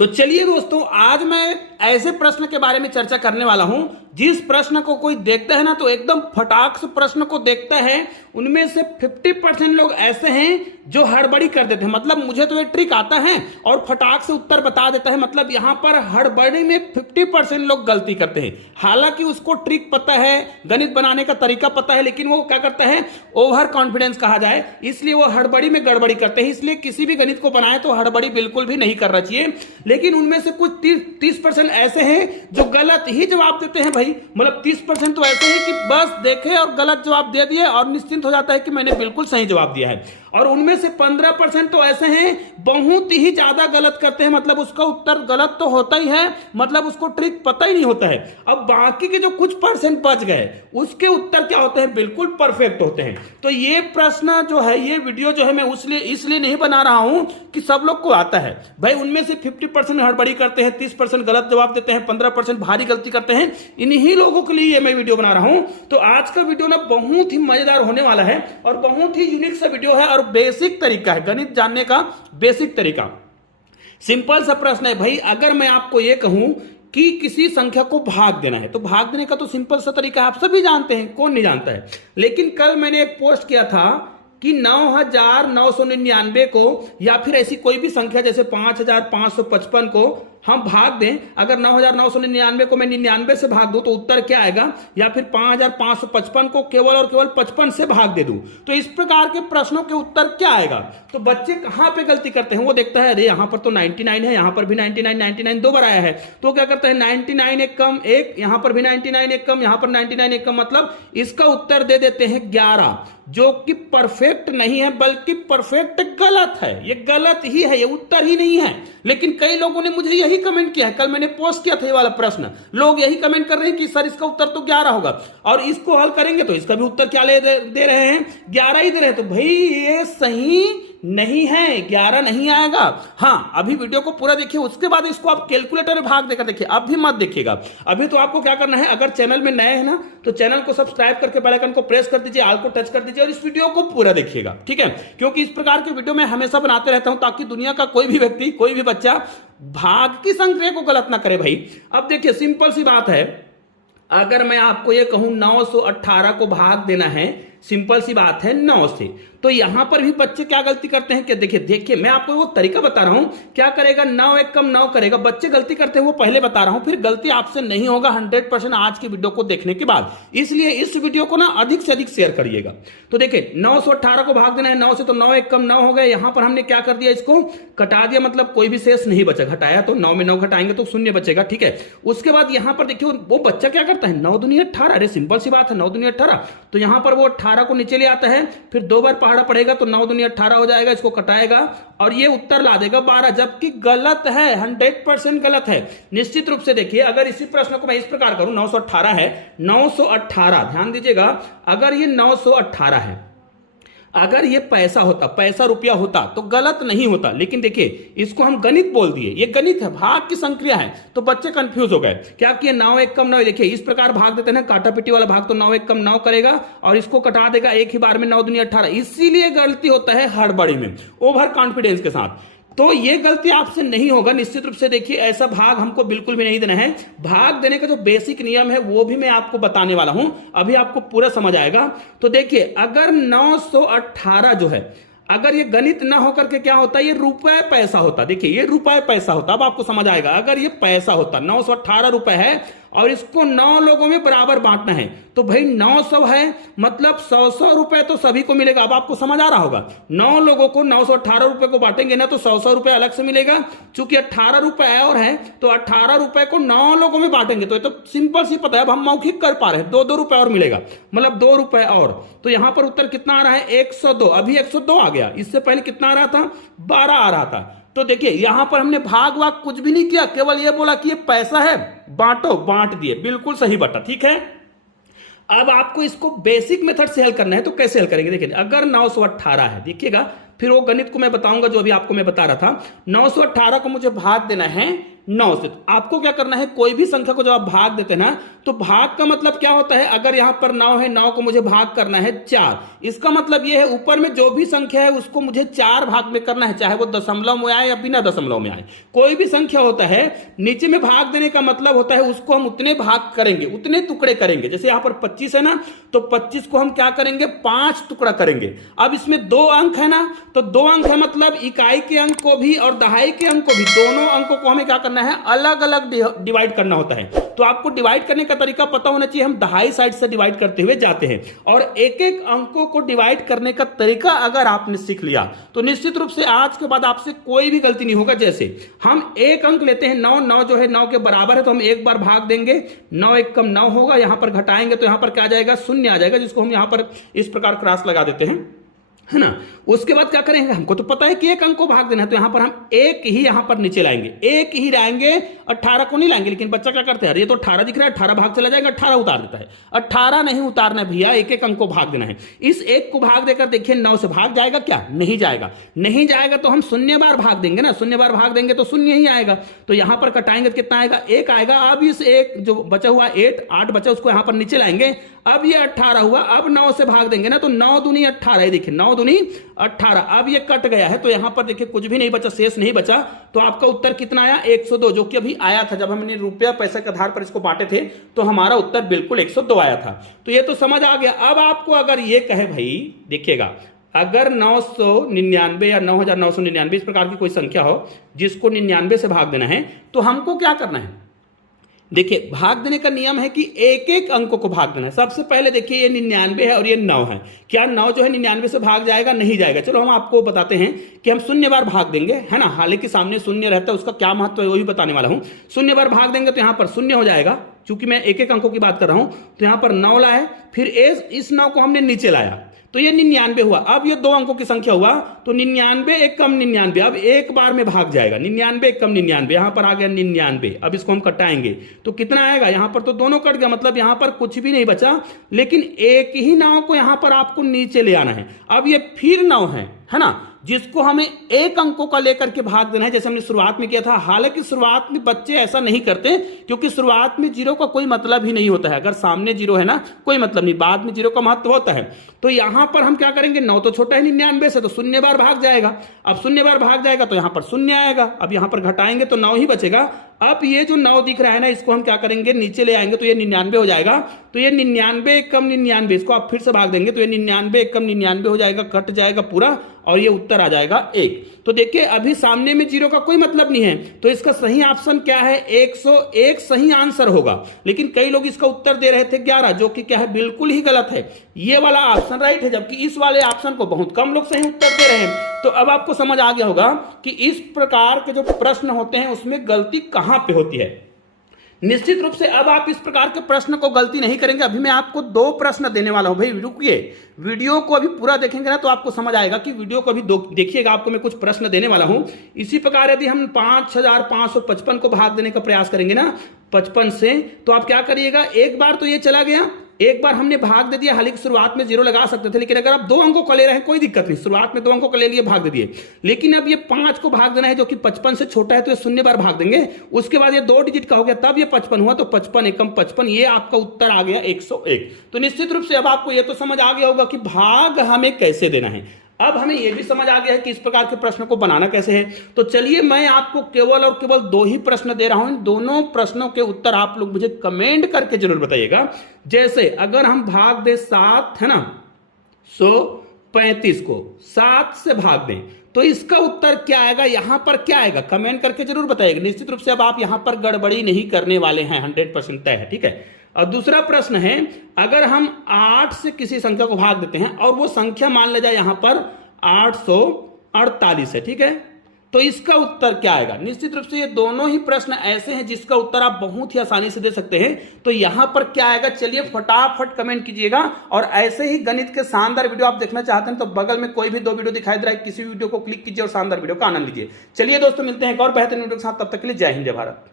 तो चलिए दोस्तों, आज मैं ऐसे प्रश्न के बारे में चर्चा करने वाला हूं जिस प्रश्न को कोई देखता है ना तो एकदम फटाक से प्रश्न को देखता है। उनमें से 50% लोग ऐसे हैं जो हड़बड़ी कर देते हैं, मतलब मुझे तो ये ट्रिक आता है और फटाक से उत्तर बता देता है। मतलब यहां पर हड़बड़ी में 50% लोग गलती करते हैं। हालांकि उसको ट्रिक पता है, गणित बनाने का तरीका पता है, लेकिन वो क्या करता है, ओवर कॉन्फिडेंस कहा जाए, इसलिए वो हड़बड़ी में गड़बड़ी करते हैं। इसलिए किसी भी गणित को बनाए तो हड़बड़ी बिल्कुल भी नहीं करना चाहिए। लेकिन उनमें से कुछ 30% ऐसे हैं जो गलत ही जवाब देते हैं भाई। मतलब 30% तो ऐसे हैं कि बस देखे और गलत जवाब दे दिए और निश्चिंत हो जाता है कि मैंने बिल्कुल सही जवाब दिया है। और उनमें से 15% तो ऐसे हैं बहुत ही ज्यादा गलत करते हैं, मतलब उसका उत्तर गलत तो होता ही है, मतलब उसको ट्रिक पता ही नहीं होता है। अब बाकी के जो कुछ परसेंट बच गए उसके उत्तर क्या होते हैं, बिल्कुल परफेक्ट होते हैं। तो ये प्रश्न जो है, ये वीडियो जो है मैं इसलिए नहीं बना रहा हूं कि सब लोग को आता है भाई। उनमें से 50% हड़बड़ी करते हैं, 30% गलत जवाब देते हैं, 15% भारी गलती करते हैं। इन्हीं लोगों के लिए मैं वीडियो बना रहा हूं। तो आज का वीडियो ना बहुत ही मजेदार होने वाला है और बहुत ही यूनिक सा वीडियो है और बेसिक तरीका है गणित जानने का, बेसिक तरीका। सिंपल सा प्रश्न है भाई, अगर मैं आपको यह कहूं कि किसी संख्या को भाग देना है तो भाग देने का तो सिंपल सा तरीका आप सभी जानते हैं, कौन नहीं जानता है। लेकिन कल मैंने एक पोस्ट किया था कि 9,999 को या फिर ऐसी कोई भी संख्या जैसे 5,555 को हम भाग दें। अगर 9,999 को मैं 99 से भाग दूं तो उत्तर क्या आएगा, या फिर 5,555 को केवल और केवल 55 से भाग दे दूं तो इस प्रकार के प्रश्नों के उत्तर क्या आएगा। तो बच्चे कहां पे गलती करते हैं, वो देखता है अरे यहां पर तो 99 है, यहां पर भी 99 दो बार आया है, तो क्या करता है 99 एक कम एक, यहां पर भी 99 एक कम, यहां पर 99 एक कम, मतलब इसका उत्तर दे देते हैं 11, जो कि परफेक्ट नहीं है बल्कि परफेक्ट गलत है। ये गलत ही है, ये उत्तर ही नहीं है। लेकिन कई लोगों ने मुझे यही कमेंट किया है, कल मैंने पोस्ट किया था ये वाला प्रश्न, लोग यही कमेंट कर रहे हैं कि सर इसका उत्तर तो 11 होगा और इसको हल करेंगे तो इसका भी उत्तर क्या दे रहे हैं, 11 ही दे रहे हैं। तो भाई ये सही नहीं है, 11 नहीं आएगा। हाँ, अभी वीडियो को पूरा देखिए, उसके बाद इसको आप कैलकुलेटर में भाग देकर देखिए, अभी मत देखिएगा। अभी तो आपको क्या करना है, अगर चैनल में नए हैं ना तो चैनल को सब्सक्राइब करके बेल आइकन को प्रेस कर दीजिए, ऑल को टच कर दीजिए और इस वीडियो को पूरा देखिएगा, ठीक है। क्योंकि इस प्रकार के वीडियो मैं हमेशा बनाते रहता हूं ताकि दुनिया का कोई भी व्यक्ति, कोई भी बच्चा भाग की संख्या को गलत ना करे भाई। अब देखिए सिंपल सी बात है, अगर मैं आपको यह कहूं 918 को भाग देना है, सिंपल सी बात है 9 से, तो यहां पर भी बच्चे क्या गलती करते हैं कि देखिए मैं आपको वो तरीका बता रहा हूं, क्या करेगा 9 एक कम 9 करेगा। बच्चे गलती करते हैं वो पहले बता रहा हूं, फिर गलती आपसे नहीं होगा 100% आज की वीडियो को देखने के बाद। इसलिए इस वीडियो को ना अधिक से अधिक शेयर करिएगा। तो देखिए 918 को भाग देना है 9 से, तो 9 एक कम 9 हो गया। यहां पर हमने क्या कर दिया, इसको कटा दिया, मतलब कोई भी शेष नहीं बचा। घटाया तो 9 में 9 घटाएंगे तो 0 बचेगा, ठीक है। उसके बाद यहां पर देखिए वो बच्चा क्या करता है, 9 दूनी 18, अरे सिंपल सी बात है 9 दूनी 18, तो यहां पर वो 18 को नीचे ले आता है, फिर 2 बार पहाड़ा पड़ेगा तो 9 दूनी 18 हो जाएगा, इसको कटाएगा और ये उत्तर ला देगा 12, जबकि गलत है, 100% गलत है। निश्चित रूप से देखिए, अगर इसी प्रश्न को मैं इस प्रकार करूं, 918 है, 918 ध्यान दीजिएगा, अगर ये 918 है, अगर ये पैसा होता, पैसा रुपया होता तो गलत नहीं होता। लेकिन देखिए इसको हम गणित बोल दिए, ये गणित है, भाग की संक्रिया है, तो बच्चे कंफ्यूज हो गए। क्या किए 9 एक कम 9, देखिए इस प्रकार भाग देते हैं, काटा पिटी वाला भाग, तो 9 एक कम 9 करेगा और इसको कटा देगा एक ही बार में, 9 दूनी 18। इसीलिए गलती होता है हड़बड़ी में, ओवर कॉन्फिडेंस के साथ। तो ये गलती आपसे नहीं होगा निश्चित रूप से। देखिए ऐसा भाग हमको बिल्कुल भी नहीं देना है। भाग देने का जो बेसिक नियम है वो भी मैं आपको बताने वाला हूं, अभी आपको पूरा समझ आएगा। तो देखिए अगर 918 जो है, अगर ये गणित ना होकर के क्या होता है, ये रुपए पैसा होता, देखिए ये रुपए पैसा होता, अब आपको समझ आएगा। अगर ये पैसा होता, 918 रुपए है और इसको 9 लोगों में बराबर बांटना है, तो भाई 900 है, मतलब 100 रुपए तो सभी को मिलेगा। अब आपको समझ आ रहा होगा, 9 लोगों को 918 रुपए को बांटेंगे ना तो 100 रुपए अलग से मिलेगा। चूंकि 18 रुपए और है तो 18 रुपए को 9 लोगों में बांटेंगे, तो ये तो सिंपल सी पता है। अब हम मौखिक कर पा रहे हैं, 2 रुपए और मिलेगा, मतलब 2 रुपए और। तो यहां पर उत्तर कितना आ रहा है, 102, अभी 102 आ गया। इससे पहले कितना आ रहा था, 12 आ रहा था। तो देखिए यहां पर हमने भाग वाग कुछ भी नहीं किया, केवल ये बोला कि ये पैसा है, बांटो, बांट दिए, बिल्कुल सही बटा, ठीक है। अब आपको इसको बेसिक मेथड से हल करना है, तो कैसे हल करेंगे, देखिए अगर 918 है, देखिएगा फिर वो गणित को मैं बताऊंगा जो अभी आपको मैं बता रहा था। 918 को मुझे भाग देना है 9 से। तो आपको क्या करना है, कोई भी संख्या को जब आप भाग देते हैं ना, तो भाग का मतलब क्या होता है, अगर यहां पर 9 है, 9 को मुझे भाग करना है 4, इसका मतलब यह है ऊपर में जो भी संख्या है उसको मुझे 4 भाग में करना है, चाहे वो दशमलव में आए या बिना दशमलव में आए। कोई भी संख्या होता है, नीचे में भाग देने का मतलब होता है उसको हम उतने भाग करेंगे, उतने टुकड़े करेंगे। जैसे यहां पर 25 है ना, तो 25 को हम क्या करेंगे, 5 टुकड़ा करेंगे। अब इसमें 2 अंक है ना, तो 2 अंक है मतलब इकाई के अंक को भी और दहाई के अंक को भी, दोनों अंकों को हमें क्या करना है, अलग अलग डिवाइड करना होता है। तो आपको डिवाइड करने का तरीका पता होना चाहिए। हम दहाई साइड से डिवाइड करते हुए जाते हैं, और एक एक अंकों को डिवाइड करने का तरीका अगर आपने सीख लिया तो निश्चित रूप से आज के बाद आपसे कोई भी गलती नहीं होगा। जैसे हम एक अंक लेते हैं 9, 9 जो है 9 के बराबर है, तो हम एक बार भाग देंगे, 9 एक कम 9 होगा, यहां पर घटाएंगे तो यहां पर क्या आ जाएगा, 0 आ जाएगा, जिसको हम यहां पर इस प्रकार क्रॉस लगा देते हैं, है ना। उसके बाद क्या करेंगे, हमको तो पता है कि एक अंक को भाग देना है, तो यहां पर हम एक ही यहां पर नीचे लाएंगे, एक ही लाएंगे, 18 को नहीं लाएंगे। लेकिन बच्चा क्या करते हैं, ये तो 18 दिख रहा है, 18 भाग चला जाएगा, 18 उतार देता है। 18 नहीं उतारना भैया, एक एक अंक को भाग देना है। इस एक को भाग देकर देखिए 9 से भाग जाएगा क्या, नहीं जाएगा। नहीं जाएगा तो हम 0 बार भाग देंगे ना, 0 बार भाग देंगे तो 0 ही आएगा, तो यहां पर कटाएंगे तो कितना आएगा, 1 आएगा। अब इस एक जो बचा हुआ 8 बचा, उसको यहां पर नीचे लाएंगे। अब ये 18 हुआ, अब 9 से भाग देंगे ना, तो 9 दूनी 18, देखिए 9 दूनी 18। अब ये कट गया है, तो यहां पर देखिए कुछ भी नहीं बचा, शेष नहीं बचा, तो आपका उत्तर कितना आया, 102, जो कि अभी आया था जब हमने रुपया पैसे के आधार पर इसको बांटे थे, तो हमारा उत्तर बिल्कुल 102 आया था। तो ये तो समझ आ गया। अब आपको अगर ये कहे भाई, देखिएगा, अगर 999 या 9999 इस प्रकार की कोई संख्या हो जिसको 99 से भाग देना है, तो हमको क्या करना है, देखिए भाग देने का नियम है कि एक एक अंकों को भाग देना है। सबसे पहले देखिए ये 99 है और ये 9 है, क्या 9 जो है 99 से भाग जाएगा, नहीं जाएगा। चलो हम आपको बताते हैं कि हम 0 बार भाग देंगे, है ना। हालांकि सामने 0 रहता है, उसका क्या महत्व है वही बताने वाला हूं। 0 बार भाग देंगे तो यहां पर 0 हो जाएगा, चूंकि मैं एक एक अंकों की बात कर रहा हूं। तो यहां पर 9 लाए, फिर इस 9 को हमने नीचे लाया, तो ये 99 हुआ। अब ये 2 अंकों की संख्या हुआ, तो 99 एक कम 99, अब एक बार में भाग जाएगा। 99 एक कम 99, यहां पर आ गया 99। अब इसको हम कटाएंगे तो कितना आएगा, यहां पर तो दोनों कट गया, मतलब यहां पर कुछ भी नहीं बचा। लेकिन एक ही 9 को यहां पर आपको नीचे ले आना है। अब ये फिर 9 है ना, जिसको हमें एक अंकों का लेकर के भाग देना है, जैसे हमने शुरुआत में किया था। हालांकि शुरुआत में बच्चे ऐसा नहीं करते, क्योंकि शुरुआत में 0 का कोई मतलब ही नहीं होता है। अगर सामने 0 है ना, कोई मतलब नहीं, बाद में 0 का महत्व होता है। तो यहां पर हम क्या करेंगे, 9 तो छोटा है 99 से, तो 0 बार भाग जाएगा। अब 0 बार भाग जाएगा तो यहां पर 0 आएगा। अब यहां पर घटाएंगे तो 9 ही बचेगा। अब ये जो 9 दिख रहा है ना, इसको हम क्या करेंगे, नीचे ले आएंगे, तो ये 99 हो जाएगा। तो ये 99 एक कम 99, इसको आप फिर से भाग देंगे तो ये 99 एक कम 99 हो जाएगा, कट जाएगा पूरा, और ये उत्तर आ जाएगा 1। तो देखिए अभी सामने में 0 का कोई मतलब नहीं है, तो इसका सही ऑप्शन क्या है, 101 सही आंसर होगा। लेकिन कई लोग इसका उत्तर दे रहे थे 11, जो कि क्या है, बिल्कुल ही गलत है। ये वाला ऑप्शन राइट है, जबकि इस वाले ऑप्शन को बहुत कम लोग सही उत्तर दे रहे हैं। तो अब आपको समझ आ गया होगा कि इस प्रकार के जो प्रश्न होते हैं उसमें गलती कहां पे होती है। निश्चित रूप से अब आप इस प्रकार के प्रश्न को गलती नहीं करेंगे। अभी मैं आपको 2 प्रश्न देने वाला हूं, भाई रुकिए, वीडियो को अभी पूरा देखेंगे ना तो आपको समझ आएगा कि वीडियो को अभी देखिएगा, आपको मैं कुछ प्रश्न देने वाला हूं। इसी प्रकार यदि हम 5555 को भाग देने का प्रयास करेंगे ना 55 से, तो आप क्या करिएगा, एक बार तो ये चला गया, एक बार हमने भाग दे दिया। हालांकि शुरुआत में 0 लगा सकते थे, लेकिन अगर आप 2 अंकों का ले रहे हैं कोई दिक्कत नहीं, शुरुआत में 2 अंकों का ले लिए, भाग दे दिए। लेकिन अब ये 5 को भाग देना है, जो कि 55 से छोटा है, तो ये 0 बार भाग देंगे। उसके बाद ये 2 डिजिट का हो गया, तब ये 55 हुआ, तो 55 एकम 55, ये आपका उत्तर आ गया 101। तो निश्चित रूप से अब आपको ये तो समझ आ गया होगा कि भाग हमें कैसे देना है। अब हमें यह भी समझ आ गया है कि इस प्रकार के प्रश्नों को बनाना कैसे है। तो चलिए मैं आपको केवल और केवल 2 ही प्रश्न दे रहा हूं। इन दोनों प्रश्नों के उत्तर आप लोग मुझे कमेंट करके जरूर बताइएगा। जैसे अगर हम भाग दे 7, है ना, 135 को 7 से भाग दें, तो इसका उत्तर क्या आएगा, यहां पर क्या आएगा, कमेंट करके जरूर बताइएगा। निश्चित रूप से अब आप यहां पर गड़बड़ी नहीं करने वाले हैं, 100% तय है, ठीक है। और दूसरा प्रश्न है, अगर हम 8 से किसी संख्या को भाग देते हैं और वो संख्या मान ले जाए यहां पर 848 है, ठीक है, तो इसका उत्तर क्या आएगा। निश्चित रूप से ये दोनों ही प्रश्न ऐसे हैं जिसका उत्तर आप बहुत ही आसानी से दे सकते हैं। तो यहां पर क्या आएगा, चलिए फटाफट कमेंट कीजिएगा। और ऐसे ही गणित के शानदार वीडियो आप देखना चाहते हैं तो बगल में कोई भी 2 वीडियो दिखाई दे रहा है, किसी वीडियो को क्लिक कीजिए और शानदार वीडियो का आनंद लीजिए। चलिए दोस्तों, मिलते हैं एक और बेहतरीन वीडियो के साथ, तब तक के लिए जय हिंद, जय भारत।